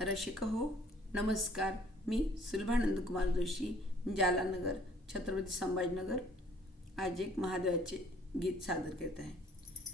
रसिक हो. नमस्कार. मी सुलभानंद कुमार जोशी जालानगर छत्रपती संभाजीनगर. आज एक महादेवाचे गीत सादर करत आहे.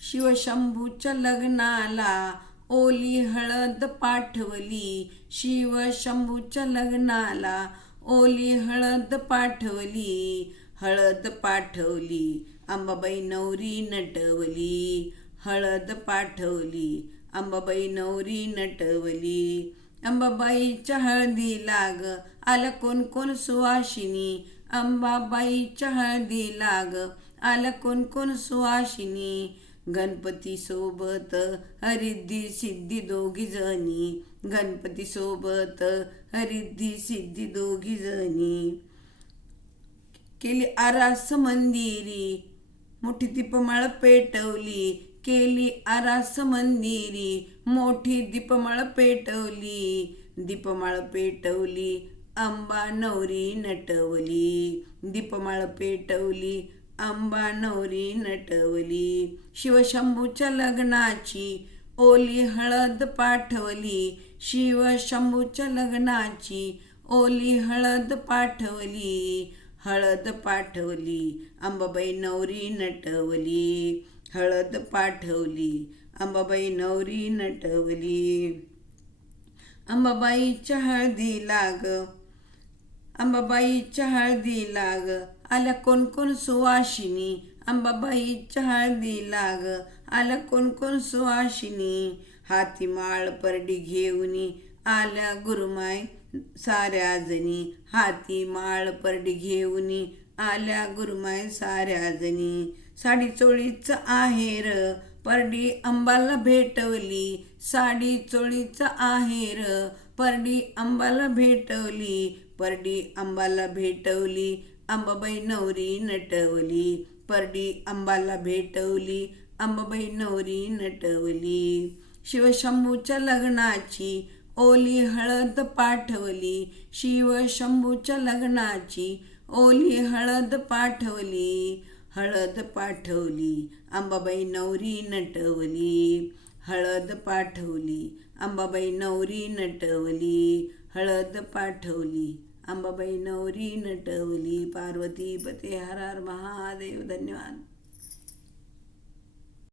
शिवशंभूच्या लग्नाला ओली हळद पाठवली. शिवशंभूच्या लग्नाला ओली हळद पाठवली. हळद पाठवली. अंबाबाई नवरी नटवली. हळद पाठवली. अंबाबाई नवरी नटवली. अंबाबाईच्या हळदी लाग आलं कोण कोण सुवासिनी अंबाबाईच्या हळदी लाग आलं कोण कोण सुवासिनी गणपती सोबत हरिद्धी सिद्धी दोघी जणी. गणपती सोबत हरिद्धी सिद्धी दोघी जणी. केली आरास मंदिरी. मोठी दीपमाळ पेटवली. केली आरास मंदिरी मोठी दीपमाळ पेटवली. दीपमाळ पेटवली अंबा नवरी नटवली. दीपमाळ पेटवली अंबा नवरी नटवली. शिवशंभूच्या लग्नाची ओली हळद पाठवली. शिवशंभूच्या लग्नाची ओली हळद पाठवली. हळद पाठवली अंबाबाई नवरी नटवली. हळद पाठवली. अंबाबाई नवरी नटवली. अंबाबाईच्या हळदी लाग. अंबाबाईच्या हळदी लाग. आल्या कोण कोण सुवासिनी. अंबाबाईच्या हळदी लाग. आल्या कोण कोण सुवासिनी. हाती माळ परडी घेऊनी आल्या गुरुमाय साऱ्या जणी. हाती माळ परडी घेऊन आल्या गुरुमाय साऱ्या जणी. साडी चोळीचं आहेर परडी अंबाला भेटवली. साडी चोळीचं आहेर परडी अंबाला भेटवली. परडी अंबाला भेटवली अंबाबाई नवरी नटवली. परडी अंबाला भेटवली अंबाबाई नवरी नटवली. शिवशंभूच्या लग्नाची ओली हळद पाठवली शिवशंभूच्या लग्नाची ओली हळद पाठवली हळद पाठवली अंबाबाई नवरी नटवली हळद पाठवली अंबाबाई नवरी नटवली हळद पाठवली अंबाबाई नवरी नटवली पार्वती पते हर हर महादेव धन्यवाद.